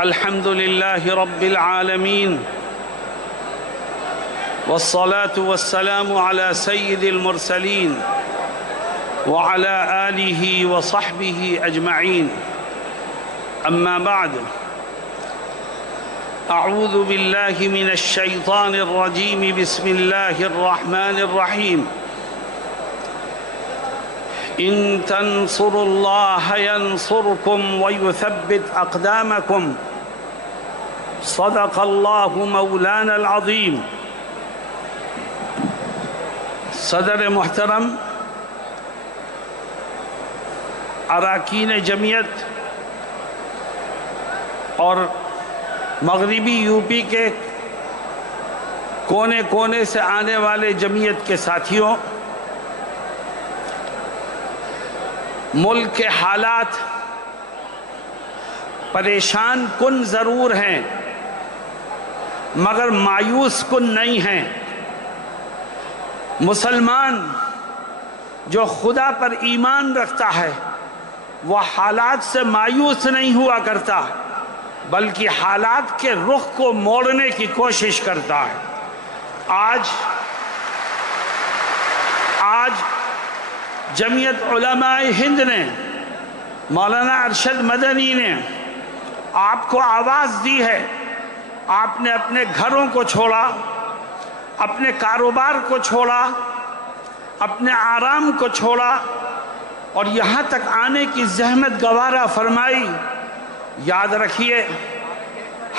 الحمد لله رب العالمين والصلاة والسلام على سيد المرسلين وعلى آله وصحبه أجمعين. أما بعد، أعوذ بالله من الشيطان الرجيم. بسم الله الرحمن الرحيم. إن تنصروا الله ينصركم ويثبت أقدامكم. صدق الله مولانا العظيم. صدر محترم، اراکین جمعیت اور مغربی یو پی کے کونے کونے سے آنے والے جمعیت کے ساتھیوں، ملک کے حالات پریشان کن ضرور ہیں مگر مایوس کن نہیں ہیں. مسلمان جو خدا پر ایمان رکھتا ہے وہ حالات سے مایوس نہیں ہوا کرتا بلکہ حالات کے رخ کو موڑنے کی کوشش کرتا ہے. آج جمعیت علماء ہند نے، مولانا ارشد مدنی نے آپ کو آواز دی ہے. آپ نے اپنے گھروں کو چھوڑا، اپنے کاروبار کو چھوڑا، اپنے آرام کو چھوڑا اور یہاں تک آنے کی زحمت گوارا فرمائی. یاد رکھیے،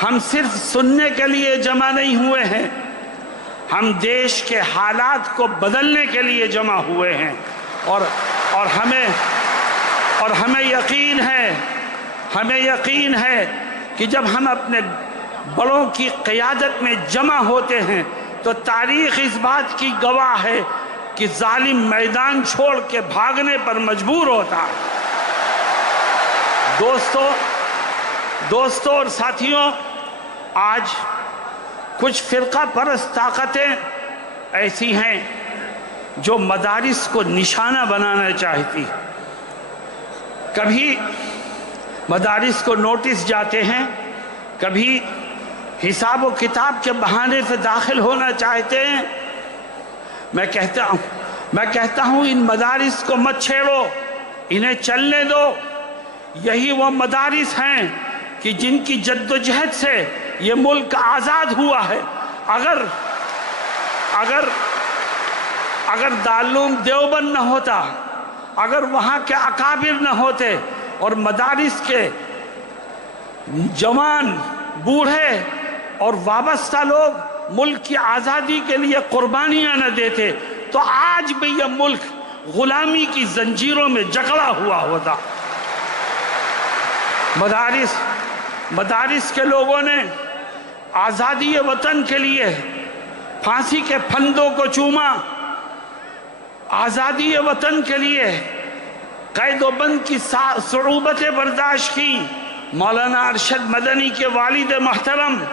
ہم صرف سننے کے لیے جمع نہیں ہوئے ہیں، ہم دیش کے حالات کو بدلنے کے لیے جمع ہوئے ہیں. اور ہمیں یقین ہے کہ جب ہم اپنے بڑوں کی قیادت میں جمع ہوتے ہیں تو تاریخ اس بات کی گواہ ہے کہ ظالم میدان چھوڑ کے بھاگنے پر مجبور ہوتا ہے. دوستوں اور ساتھیوں، آج کچھ فرقہ پرست طاقتیں ایسی ہیں جو مدارس کو نشانہ بنانا چاہتی. کبھی مدارس کو نوٹس جاتے ہیں، کبھی حساب و کتاب کے بہانے سے داخل ہونا چاہتے ہیں. میں کہتا ہوں ان مدارس کو مت چھیڑو، انہیں چلنے دو. یہی وہ مدارس ہیں کہ جن کی جد و جہد سے یہ ملک آزاد ہوا ہے. اگر دارالعلوم دیوبند نہ ہوتا، اگر وہاں کے اکابر نہ ہوتے اور مدارس کے جوان، بوڑھے اور وابستہ لوگ ملک کی آزادی کے لیے قربانیاں نہ دیتے تو آج بھی یہ ملک غلامی کی زنجیروں میں جکڑا ہوا ہوتا. مدارس کے لوگوں نے آزادی وطن کے لیے پھانسی کے پھندوں کو چوما، آزادی وطن کے لیے قید و بند کی صعوبتیں برداشت کی. مولانا ارشد مدنی کے والد محترم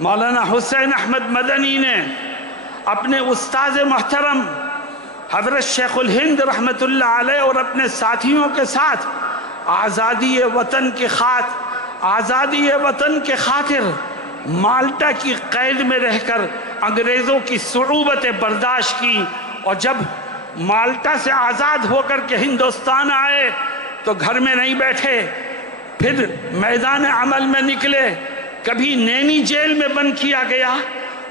مولانا حسین احمد مدنی نے اپنے استاذ محترم حضرت شیخ الہند رحمت اللہ علیہ اور اپنے ساتھیوں کے ساتھ آزادی وطن کے خاطر مالٹا کی قید میں رہ کر انگریزوں کی صعوبتیں برداشت کی. اور جب مالٹا سے آزاد ہو کر کے ہندوستان آئے تو گھر میں نہیں بیٹھے، پھر میدان عمل میں نکلے. کبھی نینی جیل میں بند کیا گیا،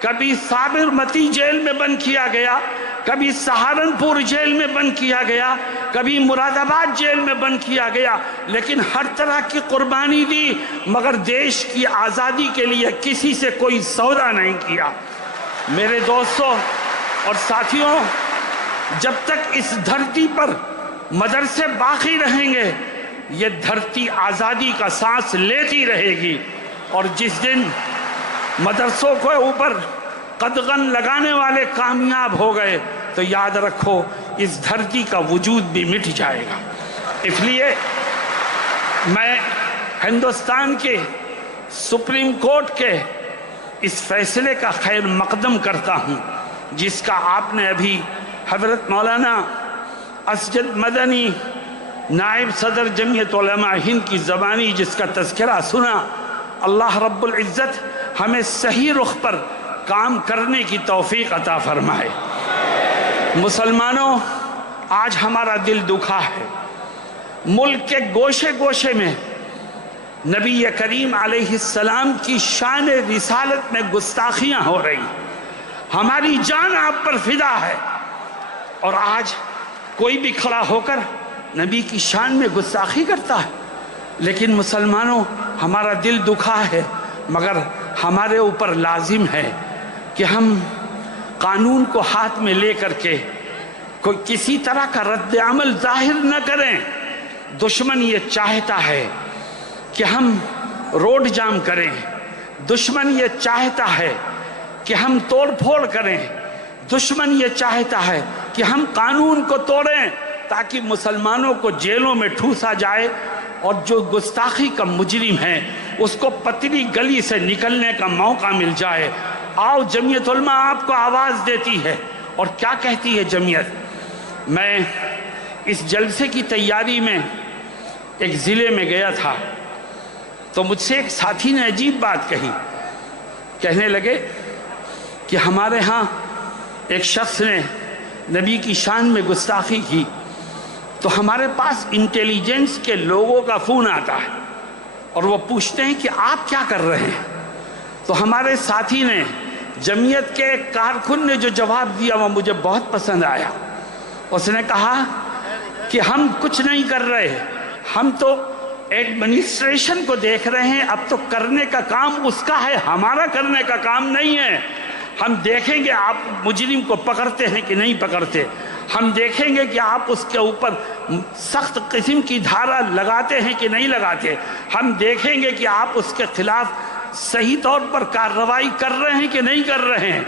کبھی سابرمتی جیل میں بند کیا گیا، کبھی سہارنپور جیل میں بند کیا گیا، کبھی مراد آباد جیل میں بند کیا گیا، لیکن ہر طرح کی قربانی دی مگر دیش کی آزادی کے لیے کسی سے کوئی سودا نہیں کیا. میرے دوستوں اور ساتھیوں، جب تک اس دھرتی پر مدرسے باقی رہیں گے یہ دھرتی آزادی کا سانس لیتی رہے گی. اور جس دن مدرسوں کو اوپر قدغن لگانے والے کامیاب ہو گئے تو یاد رکھو اس دھرتی کا وجود بھی مٹ جائے گا. اس لیے میں ہندوستان کے سپریم کورٹ کے اس فیصلے کا خیر مقدم کرتا ہوں جس کا آپ نے ابھی حضرت مولانا اسجد مدنی نائب صدر جمعیت علماء ہند کی زبانی جس کا تذکرہ سنا. اللہ رب العزت ہمیں صحیح رخ پر کام کرنے کی توفیق عطا فرمائے۔ مسلمانوں، آج ہمارا دل دکھا ہے، ملک کے گوشے گوشے میں نبی کریم علیہ السلام کی شان رسالت میں گستاخیاں ہو رہی، ہماری جان آپ پر فدا ہے، اور آج کوئی بھی کھڑا ہو کر نبی کی شان میں گستاخی کرتا ہے۔ لیکن مسلمانوں، ہمارا دل دکھا ہے، مگر ہمارے اوپر لازم ہے کہ ہم قانون کو ہاتھ میں لے کر کے کوئی کسی طرح کا رد عمل ظاہر نہ کریں۔ دشمن یہ چاہتا ہے کہ ہم روڈ جام کریں، دشمن یہ چاہتا ہے کہ ہم توڑ پھوڑ کریں، دشمن یہ چاہتا ہے کہ ہم قانون کو توڑیں تاکہ مسلمانوں کو جیلوں میں ٹھوسا جائے، اور جو گستاخی کا مجرم ہے اس کو پتلی گلی سے نکلنے کا موقع مل جائے۔ آؤ، جمعیت علماء آپ کو آواز دیتی ہے، اور کیا کہتی ہے جمعیت؟ میں اس جلسے کی تیاری میں ایک ضلع میں گیا تھا، تو مجھ سے ایک ساتھی نے عجیب بات کہی، کہنے لگے کہ ہمارے ہاں ایک شخص نے نبی کی شان میں گستاخی کی، تو ہمارے پاس انٹیلیجنس کے لوگوں کا فون آتا ہے اور وہ پوچھتے ہیں کہ آپ کیا کر رہے ہیں۔ تو ہمارے ساتھی نے، جمعیت کے ایک کارکن نے جو جواب دیا وہ مجھے بہت پسند آیا۔ اس نے کہا کہ ہم کچھ نہیں کر رہے، ہم تو ایڈمنسٹریشن کو دیکھ رہے ہیں، اب تو کرنے کا کام اس کا ہے، ہمارا کرنے کا کام نہیں ہے۔ ہم دیکھیں گے آپ مجرم کو پکڑتے ہیں کہ نہیں پکڑتے، ہم دیکھیں گے کہ آپ اس کے اوپر سخت قسم کی دھارا لگاتے ہیں کہ نہیں لگاتے، ہم دیکھیں گے کہ آپ اس کے خلاف صحیح طور پر کارروائی کر رہے ہیں کہ نہیں کر رہے ہیں،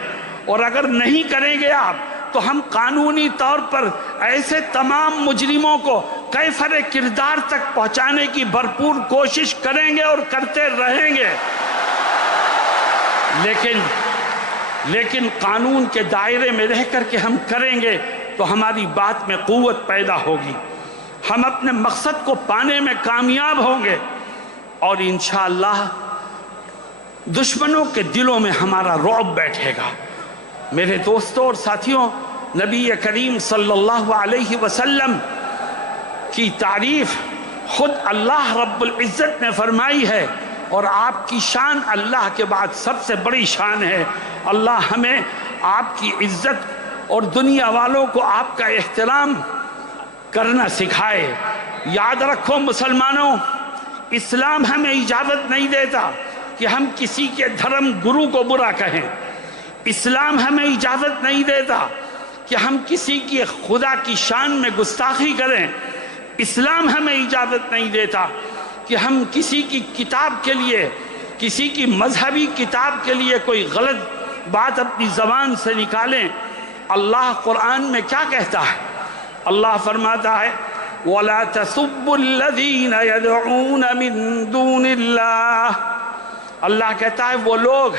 اور اگر نہیں کریں گے آپ تو ہم قانونی طور پر ایسے تمام مجرموں کو کیفر کردار تک پہنچانے کی بھرپور کوشش کریں گے اور کرتے رہیں گے۔ لیکن قانون کے دائرے میں رہ کر کے ہم کریں گے تو ہماری بات میں قوت پیدا ہوگی، ہم اپنے مقصد کو پانے میں کامیاب ہوں گے، اور انشاءاللہ دشمنوں کے دلوں میں ہمارا رعب بیٹھے گا۔ میرے دوستوں اور ساتھیوں، نبی کریم صلی اللہ علیہ وسلم کی تعریف خود اللہ رب العزت نے فرمائی ہے، اور آپ کی شان اللہ کے بعد سب سے بڑی شان ہے۔ اللہ ہمیں آپ کی عزت اور دنیا والوں کو آپ کا احترام کرنا سکھائے۔ یاد رکھو مسلمانوں، اسلام ہمیں اجازت نہیں دیتا کہ ہم کسی کے دھرم گرو کو برا کہیں، اسلام ہمیں اجازت نہیں دیتا کہ ہم کسی کی خدا کی شان میں گستاخی کریں، اسلام ہمیں اجازت نہیں دیتا کہ ہم کسی کی کتاب کے لیے، کسی کی مذہبی کتاب کے لیے کوئی غلط بات اپنی زبان سے نکالیں۔ اللہ قرآن میں کیا کہتا ہے؟ اللہ فرماتا ہے وَلَا تَسُبُّوا الَّذِينَ يَدْعُونَ مِن دُونِ اللَّهِ، اللہ کہتا ہے وہ لوگ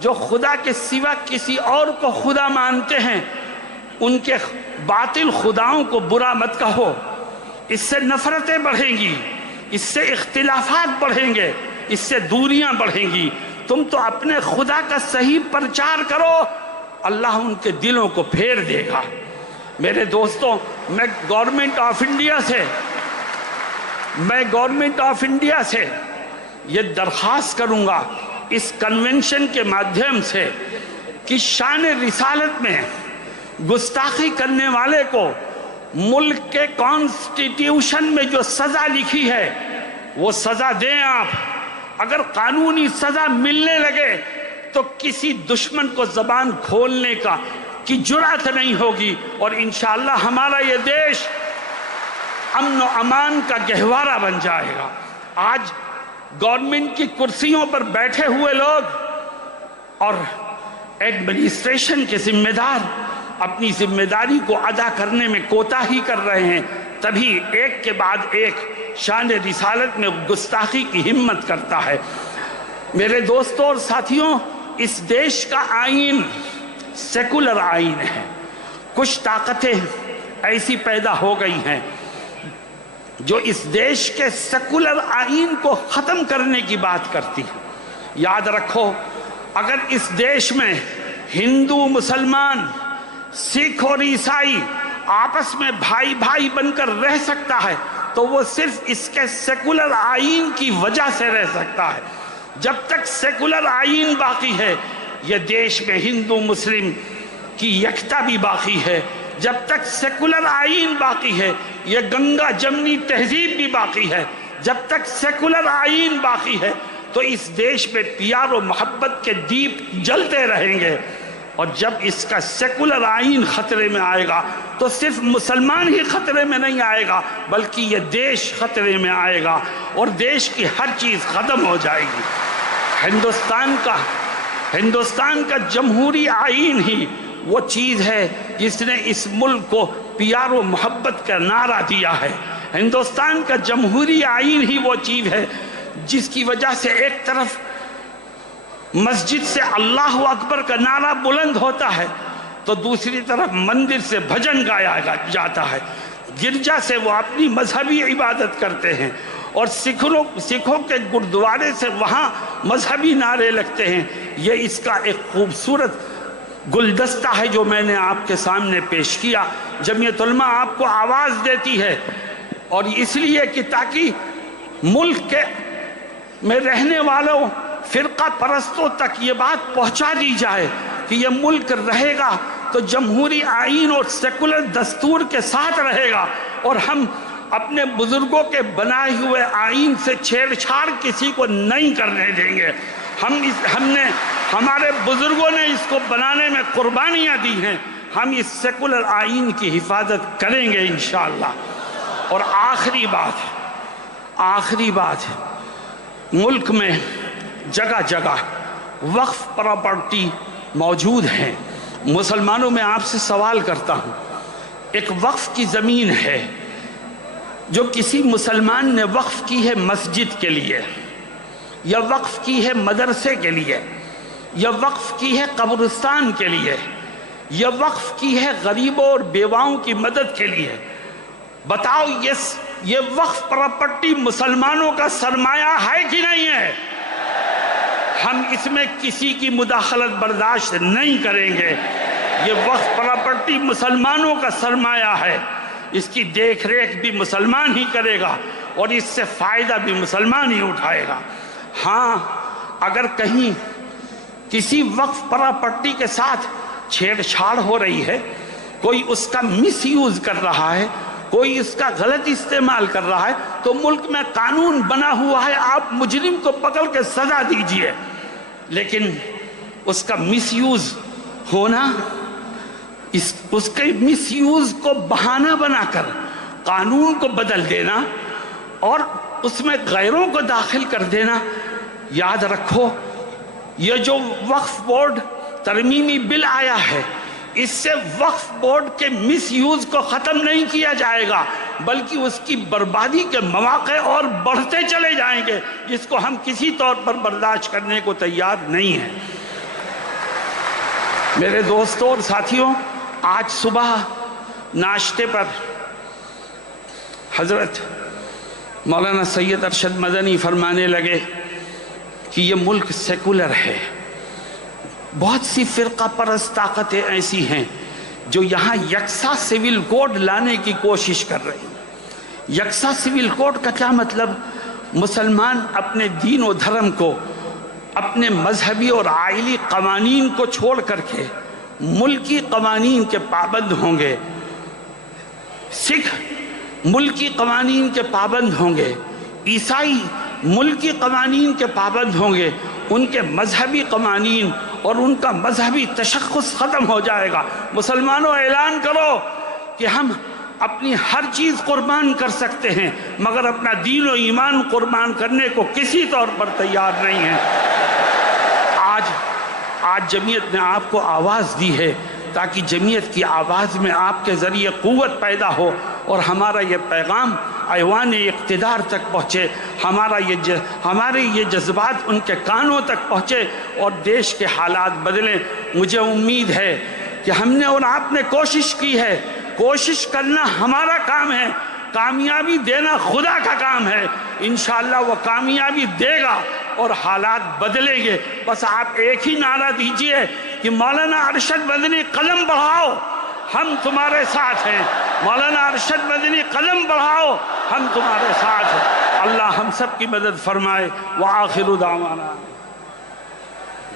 جو خدا کے سوا کسی اور کو خدا مانتے ہیں، ان کے باطل خداؤں کو برا مت کہو، اس سے نفرتیں بڑھیں گی، اس سے اختلافات بڑھیں گے، اس سے دوریاں بڑھیں گی۔ تم تو اپنے خدا کا صحیح پرچار کرو، اللہ ان کے دلوں کو پھیر دے گا۔ میرے دوستوں، میں گورنمنٹ آف انڈیا سے یہ درخواست کروں گا اس کنونشن کے مادھیم سے کہ شان رسالت میں گستاخی کرنے والے کو ملک کے کانسٹیٹیوشن میں جو سزا لکھی ہے وہ سزا دیں آپ۔ اگر قانونی سزا ملنے لگے تو کسی دشمن کو زبان کھولنے کی جرأت نہیں ہوگی، اور انشاءاللہ ہمارا یہ دیش امن و امان کا گہوارہ بن جائے گا۔ آج گورنمنٹ کی کرسیوں پر بیٹھے ہوئے لوگ اور ایڈمنسٹریشن کے ذمہ دار اپنی ذمہ داری کو ادا کرنے میں کوتاہی کر رہے ہیں، تبھی ایک کے بعد ایک شان رسالت میں گستاخی کی ہمت کرتا ہے۔ میرے دوستوں اور ساتھیوں، اس دیش کا آئین سیکولر آئین ہے، کچھ طاقتیں ایسی پیدا ہو گئی ہیں جو اس دیش کے سیکولر آئین کو ختم کرنے کی بات کرتی ہے۔ یاد رکھو، اگر اس دیش میں ہندو، مسلمان، سکھ اور عیسائی آپس میں بھائی بھائی بن کر رہ سکتا ہے تو وہ صرف اس کے سیکولر آئین کی وجہ سے رہ سکتا ہے۔ جب تک سیکولر آئین باقی ہے، یہ دیش میں ہندو مسلم کی یکتا بھی باقی ہے۔ جب تک سیکولر آئین باقی ہے، یہ گنگا جمنی تہذیب بھی باقی ہے۔ جب تک سیکولر آئین باقی ہے تو اس دیش میں پیار و محبت کے دیپ جلتے رہیں گے۔ اور جب اس کا سیکولر آئین خطرے میں آئے گا تو صرف مسلمان ہی خطرے میں نہیں آئے گا، بلکہ یہ دیش خطرے میں آئے گا اور دیش کی ہر چیز ختم ہو جائے گی۔ ہندوستان کا جمہوری آئین ہی وہ چیز ہے جس نے اس ملک کو پیار و محبت کا نعرہ دیا ہے۔ ہندوستان کا جمہوری آئین ہی وہ چیز ہے جس کی وجہ سے ایک طرف مسجد سے اللہ اکبر کا نعرہ بلند ہوتا ہے تو دوسری طرف مندر سے بھجن گایا جاتا ہے، گرجا سے وہ اپنی مذہبی عبادت کرتے ہیں، اور سکھوں کے گردوارے سے وہاں مذہبی نعرے لگتے ہیں۔ یہ اس کا ایک خوبصورت گلدستہ ہے جو میں نے آپ کے سامنے پیش کیا۔ جمعیت علماء آپ کو آواز دیتی ہے، اور اس لیے کہ تاکہ ملک کے میں رہنے والوں فرقہ پرستوں تک یہ بات پہنچا دی جائے کہ یہ ملک رہے گا تو جمہوری آئین اور سیکولر دستور کے ساتھ رہے گا، اور ہم اپنے بزرگوں کے بنائے ہوئے آئین سے چھیڑ چھاڑ کسی کو نہیں کرنے دیں گے۔ ہمارے بزرگوں نے اس کو بنانے میں قربانیاں دی ہیں، ہم اس سیکولر آئین کی حفاظت کریں گے انشاءاللہ۔ اور آخری بات ملک میں جگہ جگہ وقف پراپرٹی موجود ہیں۔ مسلمانوں میں آپ سے سوال کرتا ہوں، ایک وقف کی زمین ہے جو کسی مسلمان نے وقف کی ہے مسجد کے لیے، یا وقف کی ہے مدرسے کے لیے، یا وقف کی ہے قبرستان کے لیے، یا وقف کی ہے غریبوں اور بیواؤں کی مدد کے لیے، بتاؤ یہ وقف پراپرٹی مسلمانوں کا سرمایہ ہے کہ نہیں ہے؟ ہم اس میں کسی کی مداخلت برداشت نہیں کریں گے۔ یہ وقف پراپرٹی مسلمانوں کا سرمایہ ہے، اس کی دیکھ ریکھ بھی مسلمان ہی کرے گا اور اس سے فائدہ بھی مسلمان ہی اٹھائے گا۔ ہاں، اگر کہیں کسی وقف پراپرٹی کے ساتھ چھیڑ چھاڑ ہو رہی ہے، کوئی اس کا مس یوز کر رہا ہے، کوئی اس کا غلط استعمال کر رہا ہے، تو ملک میں قانون بنا ہوا ہے، آپ مجرم کو پکڑ کے سزا دیجئے۔ لیکن اس کا مس یوز ہونا، اس کے مس یوز کو بہانہ بنا کر قانون کو بدل دینا اور اس میں غیروں کو داخل کر دینا، یاد رکھو یہ جو وقف بورڈ ترمیمی بل آیا ہے، اس سے وقف بورڈ کے مس یوز کو ختم نہیں کیا جائے گا، بلکہ اس کی بربادی کے مواقع اور بڑھتے چلے جائیں گے، جس کو ہم کسی طور پر برداشت کرنے کو تیار نہیں ہیں۔ میرے دوستوں اور ساتھیوں، آج صبح ناشتے پر حضرت مولانا سید ارشد مدنی فرمانے لگے کہ یہ ملک سیکولر ہے، بہت سی فرقہ پرست طاقتیں ایسی ہیں جو یہاں یکساں سول کوڈ لانے کی کوشش کر رہی ہیں۔ یکساں سول کوڈ کا کیا مطلب؟ مسلمان اپنے دین و دھرم کو، اپنے مذہبی اور آئلی قوانین کو چھوڑ کر کے ملکی قوانین کے پابند ہوں گے، سکھ ملکی قوانین کے پابند ہوں گے، عیسائی ملکی قوانین کے پابند ہوں گے، ان کے مذہبی قوانین اور ان کا مذہبی تشخص ختم ہو جائے گا۔ مسلمانوں، اعلان کرو کہ ہم اپنی ہر چیز قربان کر سکتے ہیں، مگر اپنا دین و ایمان قربان کرنے کو کسی طور پر تیار نہیں ہیں۔ آج جمعیت نے آپ کو آواز دی ہے تاکہ جمعیت کی آواز میں آپ کے ذریعے قوت پیدا ہو اور ہمارا یہ پیغام ایوان اقتدار تک پہنچے، ہمارے یہ جذبات ان کے کانوں تک پہنچے اور دیش کے حالات بدلیں۔ مجھے امید ہے کہ ہم نے اور آپ نے کوشش کی ہے، کوشش کرنا ہمارا کام ہے، کامیابی دینا خدا کا کام ہے، انشاءاللہ وہ کامیابی دے گا اور حالات بدلیں گے۔ بس آپ ایک ہی نعرہ دیجئے کہ مولانا ارشد مدنی قدم بڑھاؤ، ہم تمہارے ساتھ ہیں۔ مولانا ارشد مدنی قدم بڑھاؤ، ہم تمہارے ساتھ ہیں۔ اللہ ہم سب کی مدد فرمائے۔ وآخر دعوانا